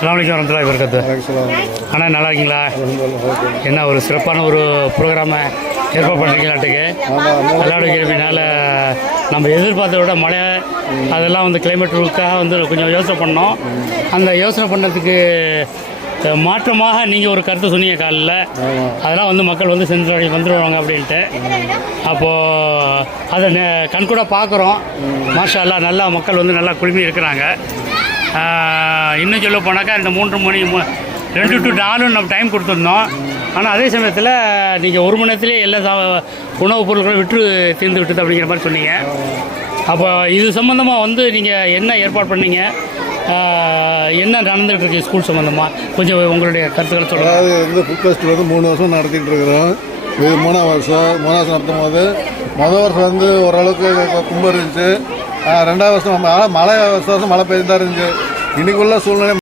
அஸ்ஸலாமு அலைக்கும் வரஹ்மத்துல்லாஹி வபரகாத்துஹு. அண்ணா நல்லா இருக்கீங்களா? என்ன ஒரு சிறப்பான ஒரு ப்ரோக்ராமை ஏற்பாடு பண்ணுறீங்களாட்டுக்கு. விளையாடு கேள்வினால நம்ம எதிர்பார்த்தத விட மழை அதெல்லாம் வந்து கிளைமேட்டுக்காக வந்து கொஞ்சம் யோசனை பண்ணோம். அந்த யோசனை பண்ணதுக்கு மாற்றமாக நீங்கள் ஒரு கருத்து சொன்னீங்க காலையில். அதெல்லாம் வந்து மக்கள் வந்து வந்துடுவாங்க அப்படின்ட்டு. அப்போது அதை கண்கூட பார்க்குறோம். மாஷா அல்லாஹ் நல்லா மக்கள் வந்து நல்லா குழுமி இருக்கிறாங்க. இன்னும் சொல்ல போனாக்கா இந்த 3 மணி 2 to 4 நம்ம டைம் கொடுத்துருந்தோம். ஆனால் அதே சமயத்தில் நீங்கள் 1 மணி நேரத்துலேயே எல்லா உணவுப் பொருட்களும் தீர்ந்து விட்டுது அப்படிங்கிற மாதிரி சொன்னீங்க. அப்போ இது சம்மந்தமாக வந்து நீங்கள் என்ன ஏற்பாடு பண்ணீங்க, என்ன நடந்துகிட்டு இருக்கு ஸ்கூல் சம்மந்தமாக கொஞ்சம் உங்களுடைய கருத்துக்களை சொல்லுங்கள். அதாவது வந்து ஃபுட் ஃபெஸ்டிவல் வந்து 3 வருஷம் நடத்திட்டு இருக்கிறோம். இது 3ஆவது வருஷம் நடத்தும் போது மொதல் வருஷம் வந்து ஓரளவுக்கு கும்பம் இருந்துச்சு. 2ஆவது வருஷம் மழை வருஷம் மழை பெய்து தான் இருந்துச்சு. இன்றைக்குள்ள சூழ்நிலை